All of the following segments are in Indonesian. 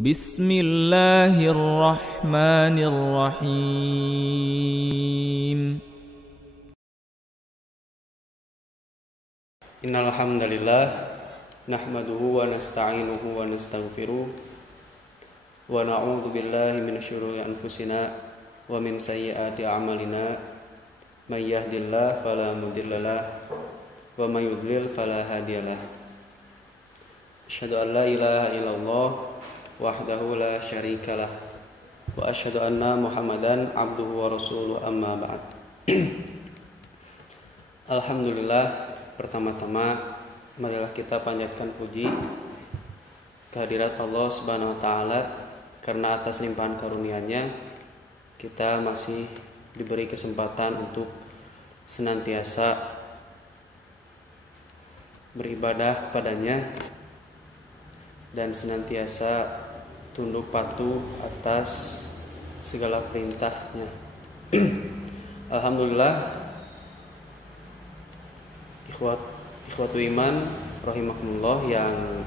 Bismillahirrahmanirrahim. Innal hamdalillah nahmaduhu wa nasta'inuhu wa nastaghfiruh wa na'udzu billahi minasyururi anfusina wa min sayyiati a'malina may yahdihillahu fala mudhillalah wa may yudlil fala hadiyalah. Asyhadu an la ilaha illallah wahdahu la syarikalah wa asyhadu anna Muhammadan abduhu wa rasuluh amma ba'd. Alhamdulillah, pertama-tama marilah kita panjatkan puji kehadirat Allah Subhanahu wa taala karena atas limpahan karunia-Nya kita masih diberi kesempatan untuk senantiasa beribadah kepadanya dan senantiasa tunduk patuh atas segala perintah-Nya. Alhamdulillah, ikhwatu iman rahimakumullah yang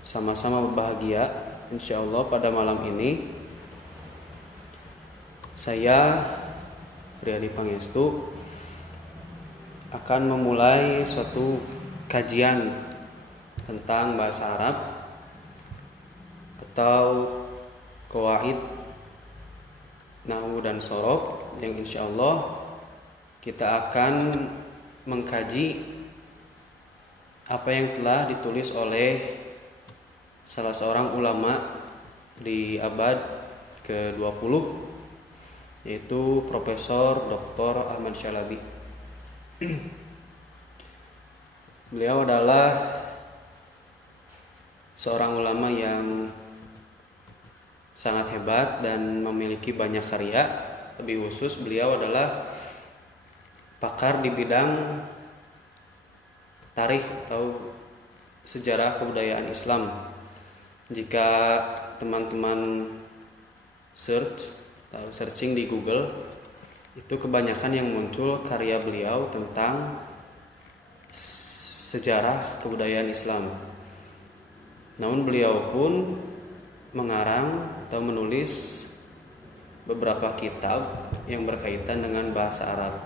sama-sama berbahagia, insyaallah pada malam ini saya Riyadi Pangestu akan memulai suatu kajian tentang bahasa Arab atau qawaid nahwu dan shorof yang insyaallah kita akan mengkaji apa yang telah ditulis oleh salah seorang ulama di abad ke-20, yaitu Profesor Dr. Ahmad Syalabi. Beliau adalah seorang ulama yang sangat hebat dan memiliki banyak karya. Lebih khusus, beliau adalah pakar di bidang tarikh atau sejarah kebudayaan Islam. Jika teman-teman searching di Google, itu kebanyakan yang muncul karya beliau tentang sejarah kebudayaan Islam. Namun beliau pun mengarang atau menulis beberapa kitab yang berkaitan dengan bahasa Arab.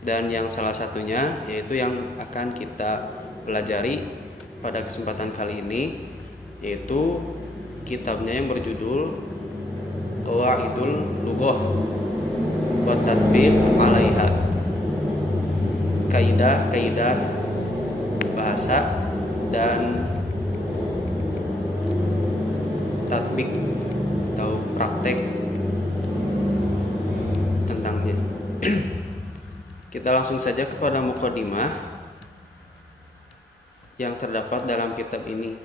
Dan yang salah satunya yaitu yang akan kita pelajari pada kesempatan kali ini, yaitu kitabnya yang berjudul Qawaidul Lughah wa Tatbiq 'alaiha. Kaidah-kaidah bahasa dan tatbik atau praktek tentangnya. Kita langsung saja kepada mukadimah yang terdapat dalam kitab ini.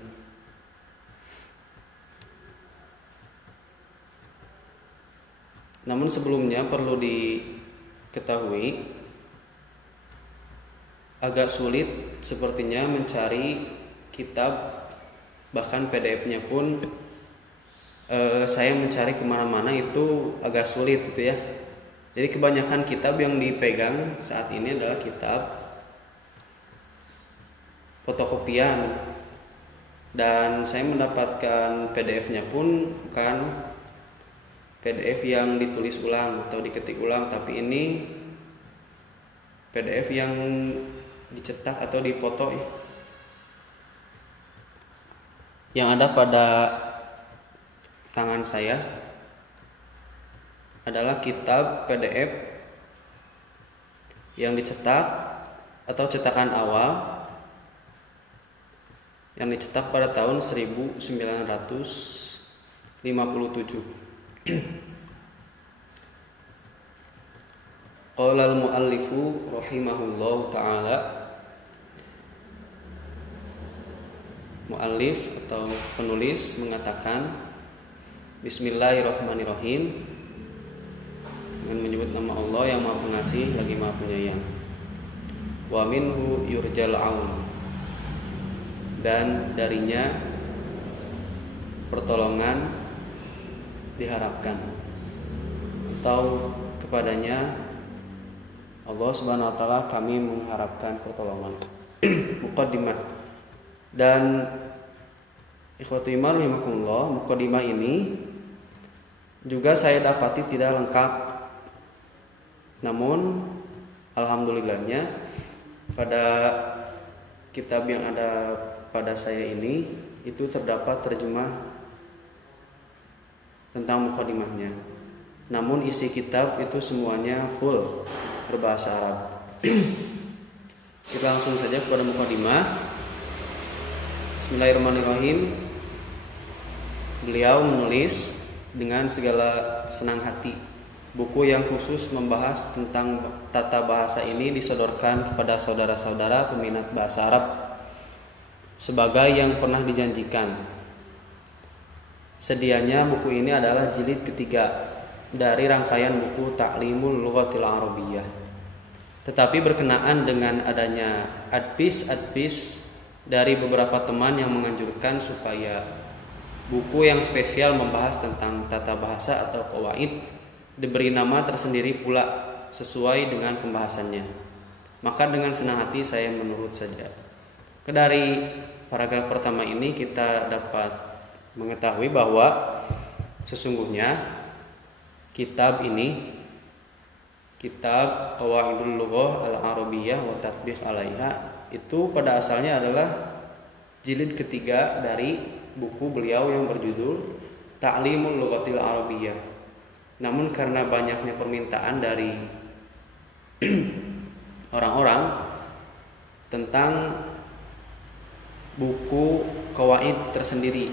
Namun sebelumnya perlu diketahui, agak sulit sepertinya mencari kitab, bahkan PDF-nya pun saya mencari kemana-mana itu agak sulit gitu ya. Jadi kebanyakan kitab yang dipegang saat ini adalah kitab fotokopian, dan saya mendapatkan PDF-nya pun bukan PDF yang ditulis ulang atau diketik ulang, tapi ini PDF yang dicetak atau dipoto. Yang ada pada tangan saya adalah kitab PDF yang dicetak atau cetakan awal yang dicetak pada tahun 1957. Qala al-muallifu rahimahullahu ta'ala, muallif atau penulis mengatakan, Bismillahirrahmanirrahim, dengan menyebut nama Allah yang Maha Pengasih lagi Maha Penyayang. Wa minhu yurjal aun, dan darinya pertolongan diharapkan, atau kepadanya Allah Subhanahu wa taala kami mengharapkan pertolongan. Muqaddimah. Dan Ikhwati iman rahimakumullah, mukadimah ini juga saya dapati tidak lengkap. Namun alhamdulillahnya pada kitab yang ada pada saya ini itu terdapat terjemah tentang mukadimahnya. Namun isi kitab itu semuanya full berbahasa Arab. Kita langsung saja kepada mukadimah. Bismillahirrahmanirrahim. Beliau menulis dengan segala senang hati. Buku yang khusus membahas tentang tata bahasa ini disodorkan kepada saudara-saudara peminat bahasa Arab sebagai yang pernah dijanjikan. Sedianya buku ini adalah jilid ketiga dari rangkaian buku Ta'limul Lughatil Arabiyyah. Tetapi berkenaan dengan adanya advice dari beberapa teman yang menganjurkan supaya buku yang spesial membahas tentang tata bahasa atau qawaid diberi nama tersendiri pula sesuai dengan pembahasannya. Maka dengan senang hati saya menurut saja. Dari paragraf pertama ini kita dapat mengetahui bahwa sesungguhnya kitab ini, kitab Qawaidul Lughah Al-Arabiyyah wa Tatbiq 'alaiha, itu pada asalnya adalah jilid ketiga dari buku beliau yang berjudul Ta'limul Lughatil Arabiyyah. Namun karena banyaknya permintaan dari orang-orang tentang buku qawaid tersendiri,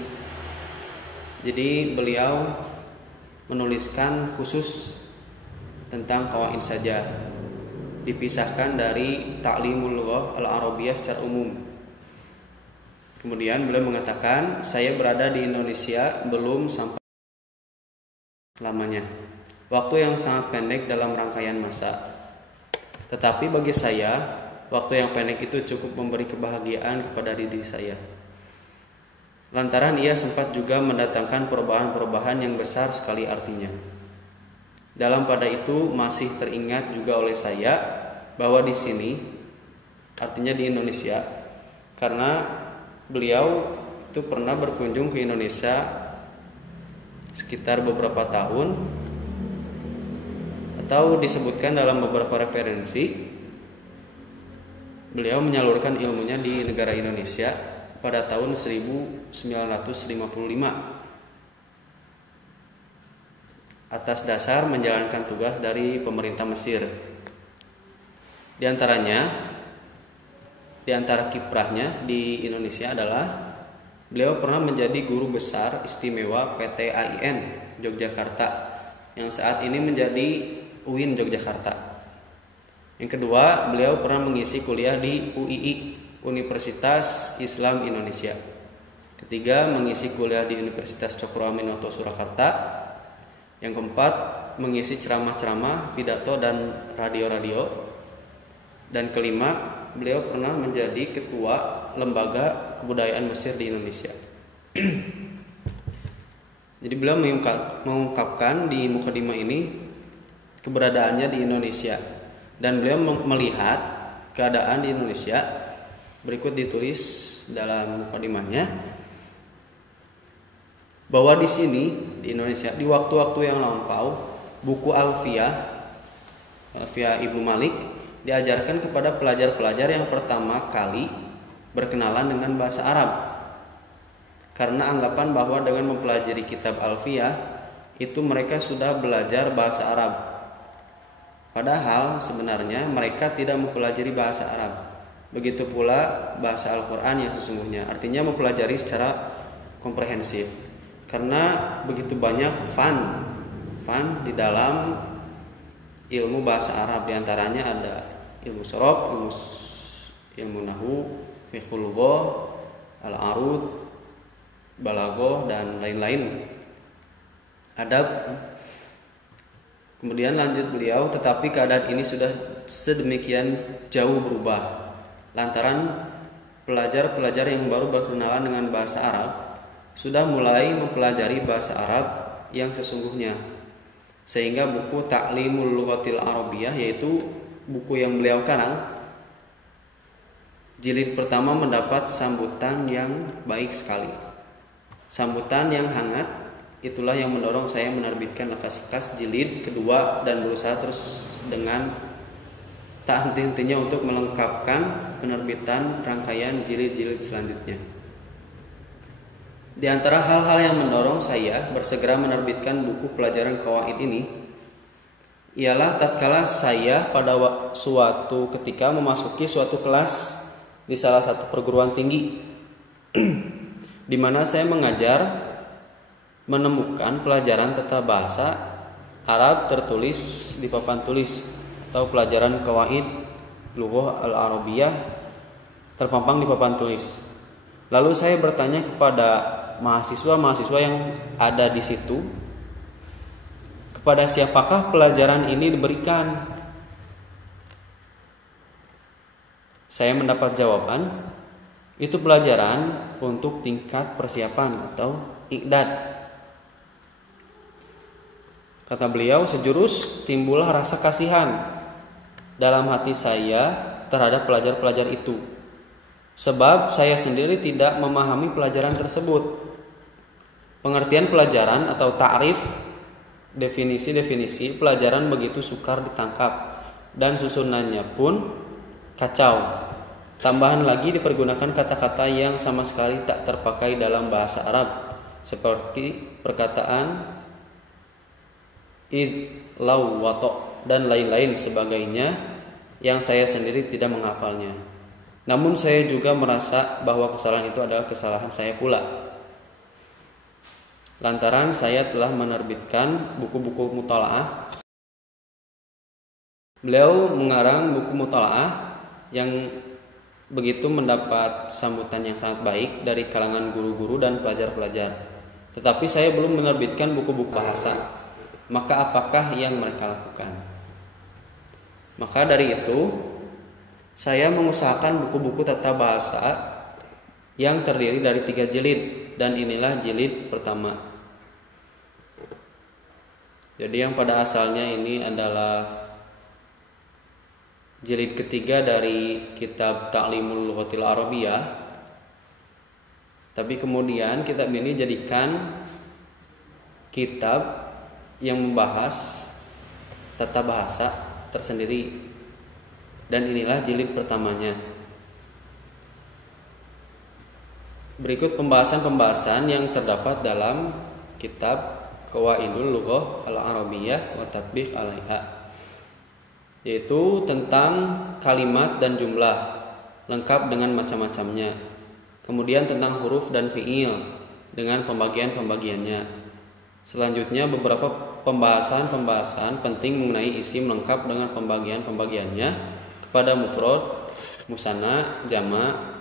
jadi beliau menuliskan khusus tentang qawaid saja, dipisahkan dari Ta'limul Lughah Al-Arabiyyah secara umum. Kemudian beliau mengatakan, saya berada di Indonesia belum sampai lamanya, waktu yang sangat pendek dalam rangkaian masa. Tetapi bagi saya, waktu yang pendek itu cukup memberi kebahagiaan kepada diri saya. Lantaran ia sempat juga mendatangkan perubahan-perubahan yang besar sekali artinya. Dalam pada itu masih teringat juga oleh saya bahwa di sini, artinya di Indonesia, karena beliau itu pernah berkunjung ke Indonesia sekitar beberapa tahun, atau disebutkan dalam beberapa referensi, beliau menyalurkan ilmunya di negara Indonesia pada tahun 1955 atas dasar menjalankan tugas dari pemerintah Mesir. Di antara kiprahnya di Indonesia adalah beliau pernah menjadi guru besar istimewa PT AIN Yogyakarta yang saat ini menjadi UIN Yogyakarta. Yang kedua, beliau pernah mengisi kuliah di UII, Universitas Islam Indonesia. Ketiga, mengisi kuliah di Universitas Cokroaminoto Surakarta. Yang keempat, mengisi ceramah-ceramah, pidato dan radio-radio. Dan kelima, beliau pernah menjadi ketua Lembaga Kebudayaan Mesir di Indonesia. Jadi beliau mengungkapkan di mukadimah ini keberadaannya di Indonesia, dan beliau melihat keadaan di Indonesia. Berikut ditulis dalam mukadimahnya bahwa di sini di Indonesia di waktu-waktu yang lampau buku Alfiyah Ibnu Malik diajarkan kepada pelajar-pelajar yang pertama kali berkenalan dengan bahasa Arab, karena anggapan bahwa dengan mempelajari kitab Alfiyah itu mereka sudah belajar bahasa Arab, padahal sebenarnya mereka tidak mempelajari bahasa Arab. Begitu pula bahasa Al-Quran yang sesungguhnya, artinya mempelajari secara komprehensif, karena begitu banyak fan di dalam ilmu bahasa Arab. Di antaranya ada ilmu sorof, ilmu nahwu, fiqhul lughah, al-arud, balaghah, dan lain-lain, adab. Kemudian lanjut beliau, tetapi keadaan ini sudah sedemikian jauh berubah lantaran pelajar-pelajar yang baru berkenalan dengan bahasa Arab sudah mulai mempelajari bahasa Arab yang sesungguhnya, sehingga buku Ta'limul Lughatil Arabiyyah, yaitu buku yang beliau karang, jilid pertama mendapat sambutan yang baik sekali. Sambutan yang hangat itulah yang mendorong saya menerbitkan Nakas jilid kedua dan berusaha terus dengan tak henti-hentinya untuk melengkapkan penerbitan rangkaian jilid-jilid selanjutnya. Di antara hal-hal yang mendorong saya bersegera menerbitkan buku pelajaran qawaid ini ialah tatkala saya pada suatu ketika memasuki suatu kelas di salah satu perguruan tinggi di mana saya mengajar menemukan pelajaran tata bahasa Arab tertulis di papan tulis atau pelajaran qawaid lughah al-arabiyah terpampang di papan tulis. Lalu saya bertanya kepada mahasiswa yang ada di situ, kepada siapakah pelajaran ini diberikan? Saya mendapat jawaban, itu pelajaran untuk tingkat persiapan atau iqdad. Kata beliau, sejurus timbullah rasa kasihan dalam hati saya terhadap pelajar-pelajar itu. Sebab saya sendiri tidak memahami pelajaran tersebut. Pengertian pelajaran atau ta'rif, definisi-definisi pelajaran begitu sukar ditangkap dan susunannya pun kacau. Tambahan lagi dipergunakan kata-kata yang sama sekali tak terpakai dalam bahasa Arab, seperti perkataan id, law, wato dan lain-lain sebagainya yang saya sendiri tidak menghafalnya. Namun saya juga merasa bahwa kesalahan itu adalah kesalahan saya pula. Lantaran saya telah menerbitkan buku-buku mutalaah. Beliau mengarang buku mutalaah yang begitu mendapat sambutan yang sangat baik dari kalangan guru-guru dan pelajar-pelajar. Tetapi saya belum menerbitkan buku-buku bahasa. Maka apakah yang mereka lakukan? Maka dari itu saya mengusahakan buku-buku tata bahasa yang terdiri dari 3 jilid, dan inilah jilid pertama. Jadi yang pada asalnya ini adalah jilid ketiga dari kitab Ta'limul Lughatil Arabiyah. Tapi kemudian kitab ini jadikan kitab yang membahas tata bahasa tersendiri. Dan inilah jilid pertamanya. Berikut pembahasan-pembahasan yang terdapat dalam kitab Qawaidul Lughah al-Arabiyyah wa Tatbiq 'alaiha, yaitu tentang kalimat dan jumlah lengkap dengan macam-macamnya. Kemudian tentang huruf dan fiil dengan pembagian-pembagiannya. Selanjutnya beberapa pembahasan penting mengenai isim lengkap dengan pembagian-pembagiannya pada mufrad, musanna, jama,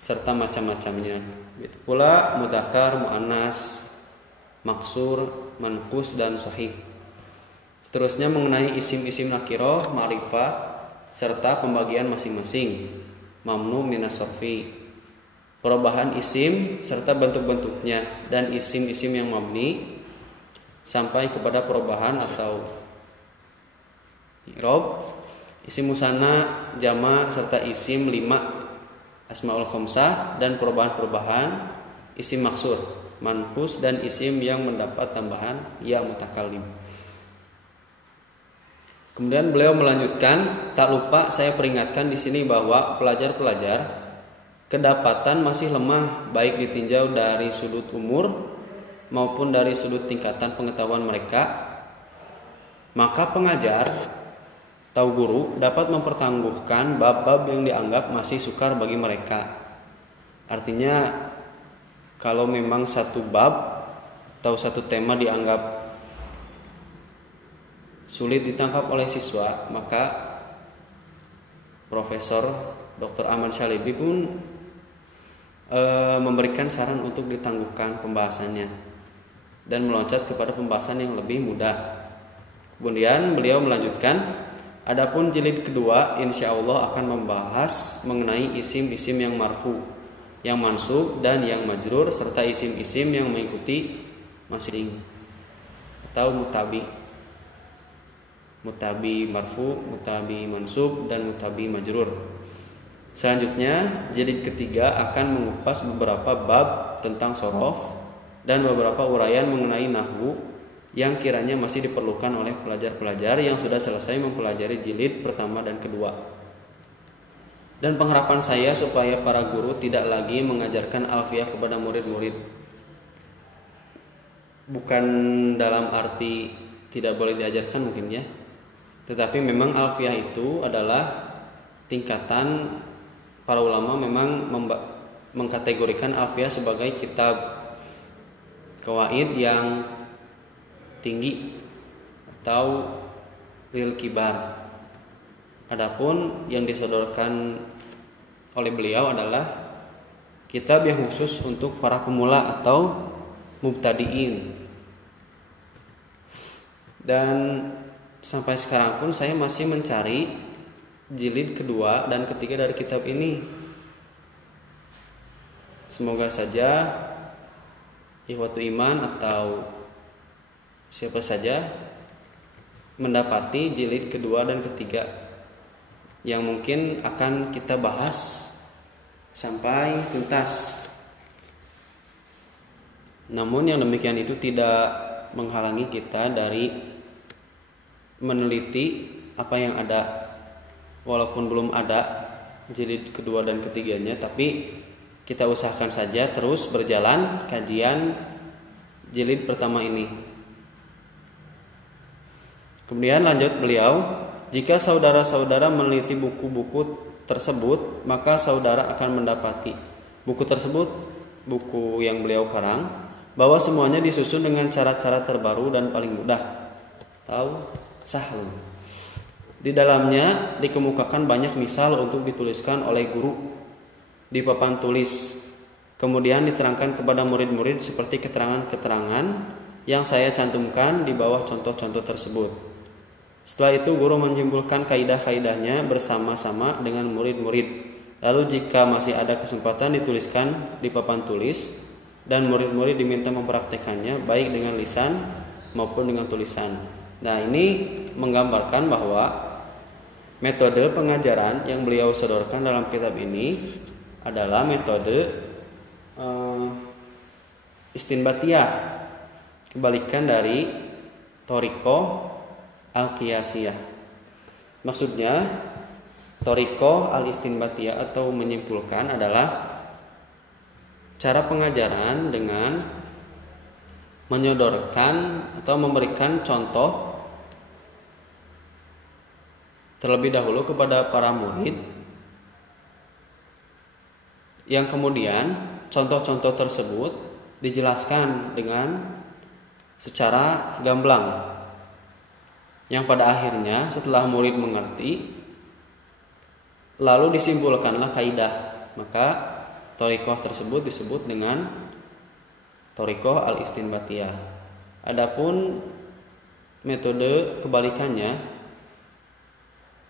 serta macam-macamnya. Begitu pula mudzakkar, muannas, maksur, manqus dan sahih. Seterusnya mengenai isim-isim nakirah, ma'rifah serta pembagian masing-masing, mamnu minas sarfi, perubahan isim serta bentuk-bentuknya, dan isim-isim yang mabni sampai kepada perubahan atau i'rab, isim musanna, jama serta isim 5 asmaul khamsah, dan perubahan-perubahan isim maksur, manqus, dan isim yang mendapat tambahan ya mutakallim. Kemudian beliau melanjutkan, tak lupa saya peringatkan di sini bahwa pelajar-pelajar kedapatan masih lemah baik ditinjau dari sudut umur maupun dari sudut tingkatan pengetahuan mereka. Maka pengajar atau guru dapat mempertangguhkan bab-bab yang dianggap masih sukar bagi mereka. Artinya kalau memang satu bab atau satu tema dianggap sulit ditangkap oleh siswa, maka Profesor Dr. Ahmad Syalibi pun memberikan saran untuk ditangguhkan pembahasannya dan meloncat kepada pembahasan yang lebih mudah. Kemudian beliau melanjutkan, adapun jilid kedua insya Allah akan membahas mengenai isim-isim yang marfu, yang mansub, dan yang majrur, serta isim-isim yang mengikuti masing atau mutabi marfu, mutabi mansub, dan mutabi majrur. Selanjutnya, jilid ketiga akan mengupas beberapa bab tentang shorof dan beberapa uraian mengenai nahwu yang kiranya masih diperlukan oleh pelajar-pelajar yang sudah selesai mempelajari jilid pertama dan kedua. Dan pengharapan saya supaya para guru tidak lagi mengajarkan alfiah kepada murid-murid. Bukan dalam arti tidak boleh diajarkan mungkin ya, tetapi memang alfiah itu adalah tingkatan. Para ulama memang mengkategorikan alfiah sebagai kitab qawaid yang tinggi atau lil kibar. Adapun yang disodorkan oleh beliau adalah kitab yang khusus untuk para pemula atau mubtadiin. Dan sampai sekarang pun saya masih mencari jilid kedua dan ketiga dari kitab ini. Semoga saja ikhwatu iman atau siapa saja mendapati jilid kedua dan ketiga yang mungkin akan kita bahas sampai tuntas. Namun yang demikian itu tidak menghalangi kita dari meneliti apa yang ada. Walaupun belum ada jilid kedua dan ketiganya, tapi kita usahakan saja terus berjalan kajian jilid pertama ini. Kemudian lanjut beliau, jika saudara-saudara meneliti buku-buku tersebut, maka saudara akan mendapati buku tersebut, buku yang beliau karang, bahwa semuanya disusun dengan cara-cara terbaru dan paling mudah. Tahu? Sahlun. Di dalamnya dikemukakan banyak misal untuk dituliskan oleh guru di papan tulis. Kemudian diterangkan kepada murid-murid seperti keterangan-keterangan yang saya cantumkan di bawah contoh-contoh tersebut. Setelah itu guru menyimpulkan kaidah-kaidahnya bersama-sama dengan murid-murid. Lalu jika masih ada kesempatan dituliskan di papan tulis dan murid-murid diminta mempraktekannya baik dengan lisan maupun dengan tulisan. Nah, ini menggambarkan bahwa metode pengajaran yang beliau sodorkan dalam kitab ini adalah metode istinbatiyah, kebalikan dari thoriqah al-qiyasiyah. Maksudnya thoriqah al-istinbatiyah atau menyimpulkan adalah cara pengajaran dengan menyodorkan atau memberikan contoh terlebih dahulu kepada para murid, yang kemudian contoh-contoh tersebut dijelaskan dengan secara gamblang, yang pada akhirnya setelah murid mengerti lalu disimpulkanlah kaidah, maka thoriqah tersebut disebut dengan thoriqah al-istinbatiyah. Adapun metode kebalikannya,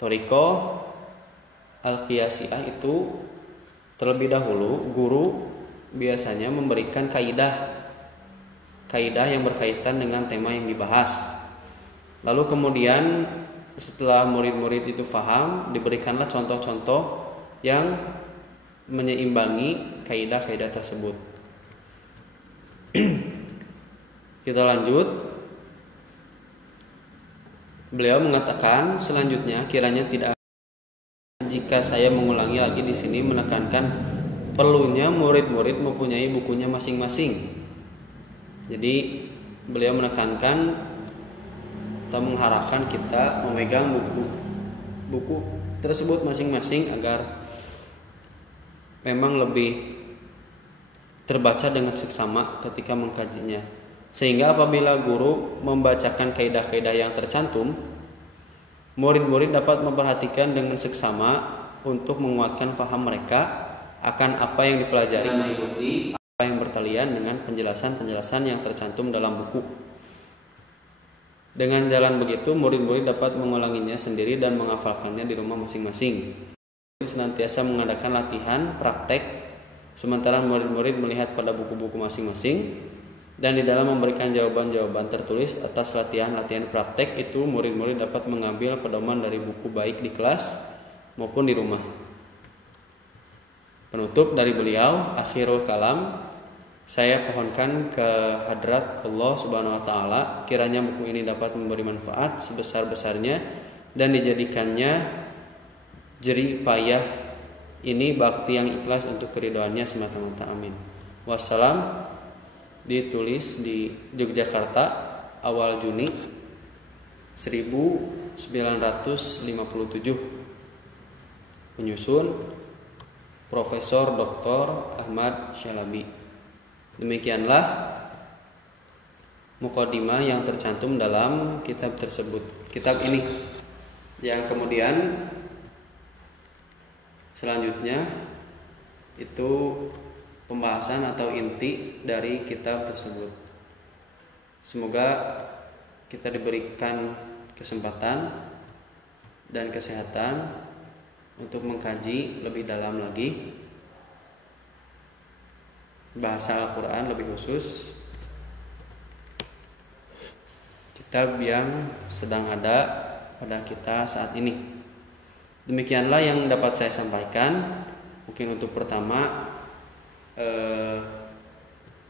thoriqah al-qiyasiyah, itu terlebih dahulu guru biasanya memberikan kaidah yang berkaitan dengan tema yang dibahas. Lalu kemudian setelah murid-murid itu faham, diberikanlah contoh-contoh yang menyeimbangi kaidah-kaidah tersebut. Kita lanjut. Beliau mengatakan selanjutnya, kiranya tidak jika saya mengulangi lagi di sini menekankan perlunya murid-murid mempunyai bukunya masing-masing. Jadi beliau menekankan atau mengharapkan kita memegang buku tersebut masing-masing agar memang lebih terbaca dengan seksama ketika mengkajinya. Sehingga apabila guru membacakan kaidah-kaidah yang tercantum, murid-murid dapat memperhatikan dengan seksama untuk menguatkan paham mereka akan apa yang dipelajari, mengikuti apa yang bertalian dengan penjelasan-penjelasan yang tercantum dalam buku. Dengan jalan begitu, murid-murid dapat mengulanginya sendiri dan menghafalkannya di rumah masing-masing. Senantiasa mengadakan latihan praktek, sementara murid-murid melihat pada buku-buku masing-masing. Dan di dalam memberikan jawaban-jawaban tertulis atas latihan-latihan praktek itu, murid-murid dapat mengambil pedoman dari buku baik di kelas maupun di rumah. Penutup dari beliau, akhirul kalam, saya pohonkan ke hadrat Allah Subhanahu wa taala kiranya buku ini dapat memberi manfaat sebesar-besarnya dan dijadikannya jerih payah ini bakti yang ikhlas untuk keridhoannya semata-mata. Amin. Wassalam. Ditulis di Yogyakarta awal Juni 1957. Penyusun Profesor Dr. Ahmad Syalabi. Demikianlah mukadimah yang tercantum dalam kitab tersebut. Kitab ini yang kemudian selanjutnya itu pembahasan atau inti dari kitab tersebut. Semoga kita diberikan kesempatan dan kesehatan untuk mengkaji lebih dalam lagi bahasa Al-Quran, lebih khusus kitab yang sedang ada pada kita saat ini. Demikianlah yang dapat saya sampaikan. Mungkin untuk pertama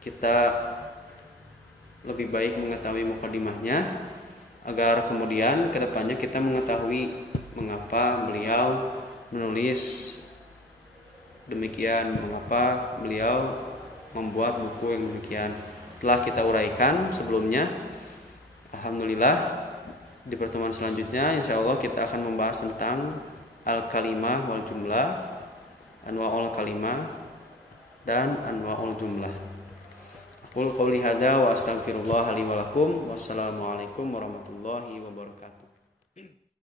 kita lebih baik mengetahui mukadimahnya agar kemudian kedepannya kita mengetahui mengapa beliau menulis demikian, mengapa beliau membuat buku yang demikian. Telah kita uraikan sebelumnya. Alhamdulillah, di pertemuan selanjutnya insyaallah kita akan membahas tentang al-kalimah wal jumlah, anwa'ul kalimah dan anwa'ul jumlah. Aqul qouli hadza wa astaghfirullah li wa lakum. Wassalamualaikum warahmatullahi wabarakatuh.